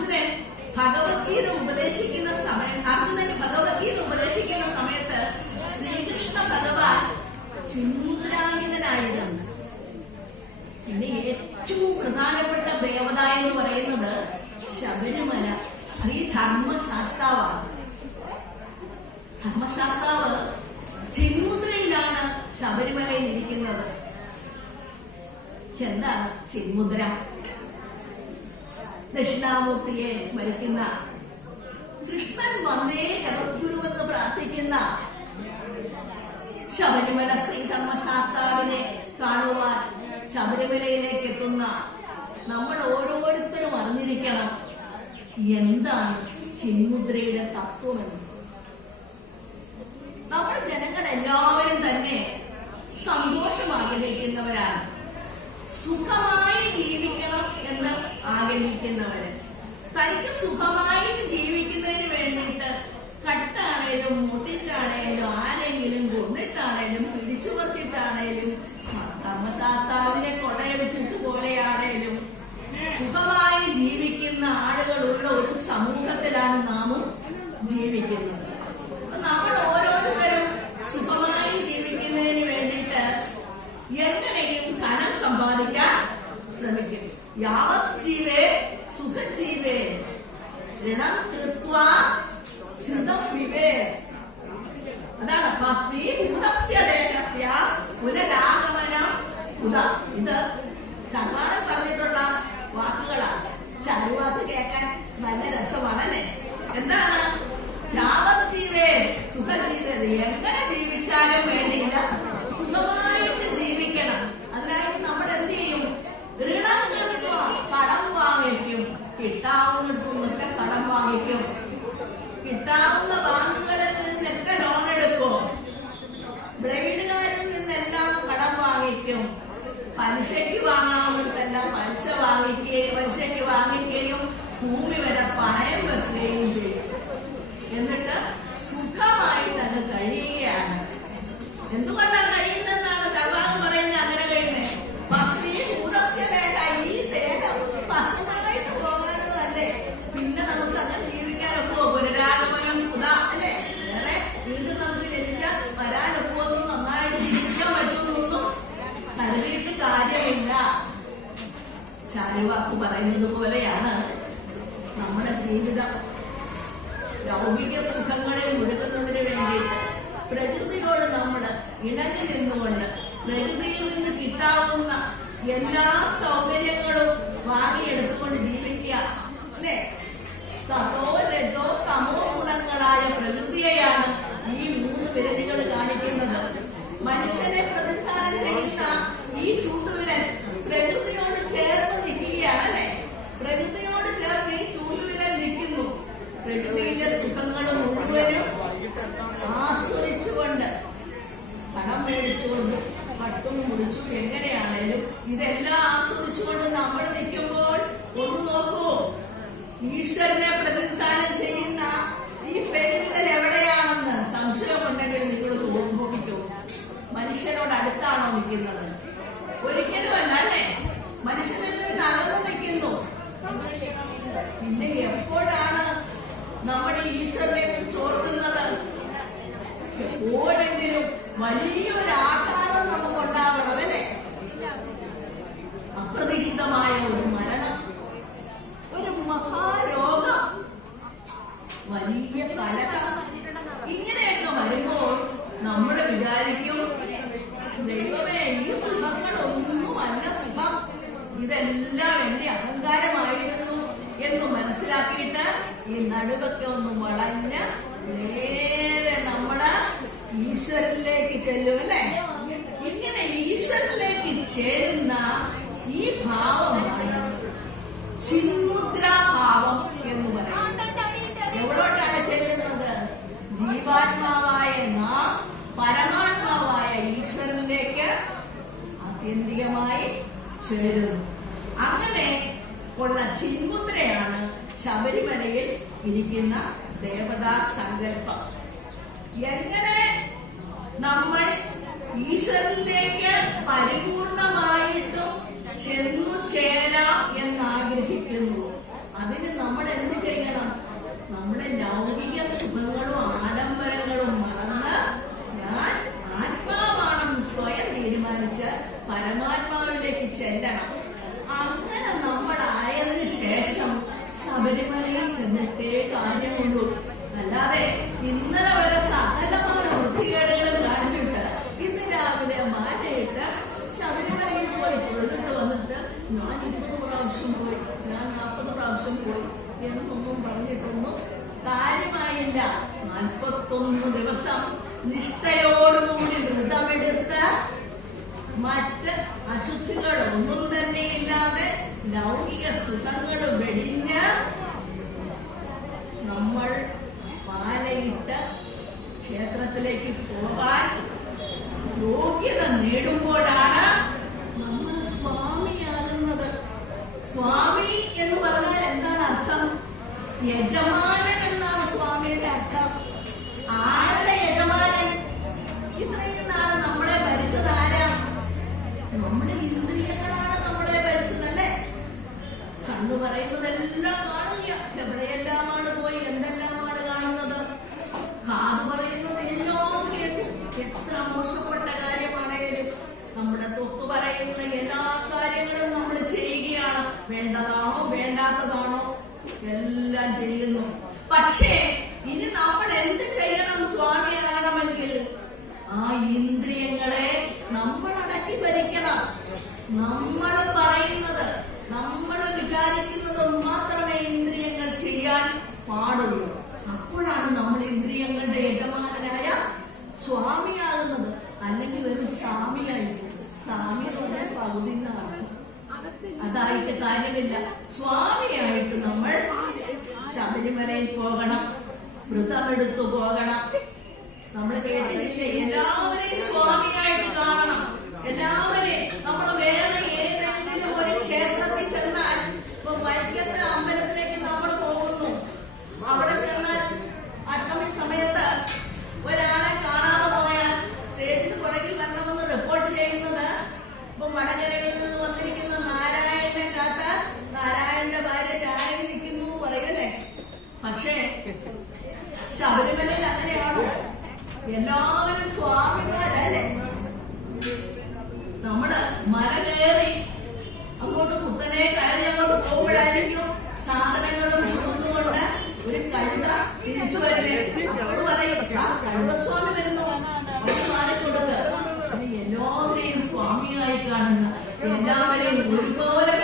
അർജുനന് ഭഗവത്ഗീത ഉപദേശിക്കുന്ന സമയത്ത് ശ്രീകൃഷ്ണ ഭഗവാൻ ചിന്മുദ്രാംഗിതനായിരുന്നു. പിന്നെ ഏറ്റവും പ്രധാനപ്പെട്ട ദേവത എന്ന് പറയുന്നത് ശബരിമല ശ്രീ ധർമ്മശാസ്താവാണ്. ധർമ്മശാസ്താവ് ചിന്മുദ്രയിലാണ് ശബരിമലയിൽ ഇരിക്കുന്നത്. എന്താണ് ചിന്മുദ്ര? ദക്ഷിണാമൂർത്തിയെ സ്മരിക്കുന്ന, കൃഷ്ണൻ വന്നേ ജഗദ്ഗുരുവെന്ന് പ്രാർത്ഥിക്കുന്ന, ശബരിമല ശ്രീ ധർമ്മശാസ്താവിനെ കാണുവാൻ ശബരിമലയിലേക്ക് എത്തുന്ന നമ്മൾ ഓരോരുത്തരും അറിഞ്ഞിരിക്കണം എന്താണ് ചിന്മുദ്രയുടെ തത്വമെന്ന്. നമ്മൾ ജനങ്ങൾ എല്ലാവരും തന്നെ സന്തോഷം ആഗ്രഹിക്കുന്നവരാണ്, സുഖമായി ജീവിക്കണം എന്ന് ആഗ്രഹിക്കുന്നവര്. തനിക്ക് സുഖമായിട്ട് ജീവിക്കുന്നതിന് വേണ്ടിയിട്ട് കട്ടാണേലും മുട്ടിച്ചാണേലും ആരെങ്കിലും കൊണ്ടിട്ടാണേലും പിടിച്ചു പറിച്ചിട്ടാണേലും ധർമ്മശാസ്താവിനെ കൊള്ളയടിച്ചിട്ട് പോലെയാണേലും സുഖമായി ജീവിക്കുന്ന ആളുകളുള്ള ഒരു സമൂഹത്തിലാണ് നാമും ജീവിക്കുന്നത്. നമ്മൾ ഓരോരുത്തരും സുഖമായി ജീവിക്കുന്നതിന് വേണ്ടിയിട്ട് എങ്ങനെയും ധനം സമ്പാദിക്കാൻ ശ്രമിക്കും. യാവത് ജീവേ സുഖജീവേ ഋണം കൃത്വാ ധൃതം വിവേ. അതാണ് പുനരാഗമനം ഉദ. ഇത് ചർവാകൻ പറഞ്ഞിട്ടുള്ള വാക്കുകളാണ്. ചരുവാക്ക് കേൾക്കാൻ നല്ല രസമാണല്ലേ? എന്താണ്? യാവത് ജീവേ സുഖജീവേ, എങ്ങനെ ജീവിച്ചാലും വേണ്ടിയില്ല, സുഖമായിട്ട് ജീവിക്കണം. അതിനായിട്ട് നമ്മൾ എന്ത് ചെയ്യും? ഋണം കൃത്വ, കടം വാങ്ങിക്കും. കിട്ടാവുന്നിടത്തുനിന്നൊക്കെ കടം വാങ്ങിക്കും. കിട്ടാവുന്ന ബാങ്കുകളിൽ നിന്നൊക്കെ ലോൺ എടുക്കും. ബ്രൈഡുകാരിൽ നിന്നെല്ലാം കടം വാങ്ങിക്കും. പലിശയ്ക്ക് വാങ്ങാവുന്നിടത്തെല്ലാം പലിശയ്ക്ക് വാങ്ങിക്കുകയും ഭൂമി വരെ പണയം വെക്കുകയും ചെയ്യും. എന്നിട്ട് സുഖമായി തന്നെ കഴിയുകയാണ്. എന്തുകൊണ്ടാണ് കഴിയുന്നതെന്നാണ് ചർവാകൻ പറയുന്നത്. അങ്ങനെ കഴിയുന്നത് ഈ ദേഹം പശുമായിട്ട് പോകാനുള്ളതല്ലേ, പിന്നെ നമുക്ക് അങ്ങനെ ജീവിക്കാനൊക്കെ പുനരാഗമനം കുതാ അല്ലേ? വേറെ വീണ്ടും നമുക്ക് ജനിച്ചാൽ വരാനൊക്കെ നന്നായിട്ട് ജീവിക്കാൻ പറ്റുമെന്നൊന്നും കരുതിയിട്ട് കാര്യമില്ല. ചാരുവാക്ക് പറയുന്നത് പോലെയാണ് നമ്മുടെ ജീവിതം. ലൗകിക സുഖങ്ങളിൽ മുഴുകുന്നതിന് വേണ്ടിയിട്ട് പ്രകൃതിയോട് നമ്മൾ ഇണങ്ങി നിന്നുകൊണ്ട് പ്രകൃതിയിൽ നിന്ന് കിട്ടാവുന്ന എല്ലാ സൗകര്യങ്ങളും വാങ്ങിയെടുത്തുകൊണ്ട് ജീവിക്കുക അല്ലെ? സതോ രജോ തമോ ഗുണങ്ങളായ പ്രകൃതിയെയാണ് ഈ 3 വിരലുകൾ കാണിക്കുന്നത്. മനുഷ്യനെ പ്രതിനിധാനം ചെയ്യുന്ന ഈ ചൂണ്ടുവിരൽ പ്രകൃതിയോട് ചേർന്ന് നിൽക്കുകയാണ് അല്ലെ? പ്രകൃതിയോട് ചേർന്ന് ഈ ചൂണ്ടുവിരൽ നിൽക്കുന്നു. പ്രകൃതിയിലെ സുഖങ്ങൾ മുഴുവനും ആസ്വദിച്ചുകൊണ്ട്, കടം മേടിച്ചുകൊണ്ട്, പട്ടും മുടിച്ചും എങ്ങനെയാണേലും ഇതെല്ലാം ആസ്വദിച്ചുകൊണ്ട് നമ്മൾ നിൽക്കുമ്പോൾ ഒന്ന് നോക്കൂ, ഈശ്വരനെ പ്രതിനിധാനം ചെയ്യുന്ന ഈ പെരുവിരൽ എവിടെയാണെന്ന് സംശയമുണ്ടെങ്കിൽ നിങ്ങൾ തോന്നിപ്പിക്കൂ. മനുഷ്യനോട് അടുത്താണോ നിൽക്കുന്നത്? ഒരിക്കലുമല്ല അല്ലേ? മനുഷ്യനിൽ നിന്ന് അകന്നു നിൽക്കുന്നു. പിന്നെ എപ്പോഴാണ് നമ്മൾ ഈശ്വരനെ കുറിച്ച് ഓർക്കുന്നത്? എപ്പോഴെങ്കിലും വലിയൊരു ആഘാതം നമുക്കുണ്ടാവണം അല്ലേ? അപ്രതീക്ഷിതമായ ഒരു മരണം, ഒരു മഹാരോഗം, വലിയ കലഹം, ഇങ്ങനെയൊക്കെ വരുമ്പോൾ നമ്മൾ വിചാരിക്കും, ദൈവമേ ഈ സുഖങ്ങളൊന്നുമല്ല സുഖം, ഇതെല്ലാം എന്റെ അഹങ്കാരമായിരുന്നു എന്ന് മനസ്സിലാക്കിയിട്ട് ഈ നടുവൊക്കെ ഒന്ന് വളഞ്ഞ് നേരെ നമ്മള് ഈശ്വരനിലേക്ക് ചെല്ലും അല്ലേ? ഇങ്ങനെ ഈശ്വരനിലേക്ക് ചേരുന്ന ഈ ഭാവമാണ് ചിന്മുദ്രാഭാവം എന്ന് പറയുന്നത്. എവിടോട്ടാണ് ചെല്ലുന്നത്? ജീവാത്മാവായ നാം പരമാത്മാവായ ഈശ്വരനിലേക്ക് ആത്യന്തികമായി ചേരുന്നു. അങ്ങനെ ഉള്ള ചിന്മുദ്രയാണ് ശബരിമലയിൽ ഇരിക്കുന്ന ദേവതാ സങ്കല്പം. എങ്ങനെ നമ്മൾ ഈശ്വരനിലേക്ക് പരിപൂർണമായിട്ടും ചെന്നു ചേരാം എന്നാഗ്രഹിക്കുന്നു, അതിന് നമ്മൾ നമ്മുടെ ലൗകിക സുഖങ്ങളും ആഡംബരങ്ങളും മറന്ന് ഞാൻ ആത്മാവാണെന്ന് സ്വയം തീരുമാനിച്ച് പരമാത്മാവിലേക്ക് ചെല്ലണം. അങ്ങനെ നമ്മളായതിനു ശേഷം ശബരിമലയിൽ ചെന്നിട്ടേ കാര്യമുള്ളൂ. അല്ലാതെ ഇന്നലെ വരെ സകലമായ വൃത്തികേടുകളും കാണിച്ചിട്ട് ഇന്ന് രാവിലെ മാലയിട്ട് ശബരിമലയിൽ പോയി തൊഴുതിട്ട് വന്നിട്ട് ഞാൻ 20 പ്രാവശ്യം പോയി, ഞാൻ 40 പ്രാവശ്യം പോയി എന്നൊന്നും പറഞ്ഞിട്ടൊന്നും കാര്യമായില്ല. 41 ദിവസം നിഷ്ഠയോടുകൂടി വ്രതമെടുത്ത് മറ്റ് അശുദ്ധികളൊന്നും തന്നെ ഇല്ലാതെ ലൗകിക സുഖങ്ങൾ വെടിഞ്ഞ് നമ്മൾ മാലയിട്ട് ക്ഷേത്രത്തിലേക്ക് പോകാൻ യോഗ്യത നേടുമ്പോഴാണ് നമ്മൾ സ്വാമിയാകുന്നത്. സ്വാമി എന്ന് പറഞ്ഞാൽ എന്താണ് അർത്ഥം? യജമാനൻ എന്നാണ് സ്വാമിയുടെ അർത്ഥം. ആരുടെ യജമാനൻ? ഇത്രയും നാൾ നമ്മളെ ഭരിച്ചത് ആരാ? നമ്മുടെ ഇന്ദ്രിയങ്ങളാണ് നമ്മളെ ഭരിച്ചതല്ലേ? കണ്ണു പറയുന്നതെല്ലാം കാണുക, എവിടെയെല്ലാമാണ് പോയി എന്തെല്ലാമാണ് കാണുന്നത്. കാത് പറയുന്നത് എല്ലാം കേൾക്കും, എത്ര മോശപ്പെട്ട കാര്യമാണേലും. നമ്മുടെ തൊട്ടു പറയുന്ന എല്ലാ കാര്യങ്ങളും നമ്മൾ ചെയ്യുകയാണ്. വേണ്ടതാണോ വേണ്ടാത്തതാണോ എല്ലാം ചെയ്യുന്നു. പക്ഷേ ഇനി നമ്മൾ എന്ത് ചെയ്യണം സ്വാമിയാകണമെങ്കിൽ? ആ ഇന്ദ്രിയങ്ങളെ നമ്മൾ അടക്കി ഭരിക്കണം. നമ്മൾ പറയുന്നത്, നമ്മൾ വിചാരിക്കുന്നത് മാത്രമേ ഇന്ദ്രിയങ്ങൾ ചെയ്യാൻ പാടുള്ളൂ. അപ്പോഴാണ് നമ്മൾ ഇന്ദ്രിയങ്ങളുടെ യജമാനായ സ്വാമിയാകുന്നത്. അല്ലെങ്കിൽ ഒരു സ്വാമിയായിട്ട്, സ്വാമി തന്നെ പകുതി നാണ്, അതായിട്ട് കാര്യമില്ല. സ്വാമിയായിട്ട് നമ്മൾ ശബരിമലയിൽ പോകണം, വ്രതമെടുത്തു പോകണം. നമ്മൾ കേട്ടിട്ടില്ലേ? എല്ലാവരെയും സ്വാമിയായിട്ട് കാണണം. എല്ലാവരെയും നമ്മൾ വേറെ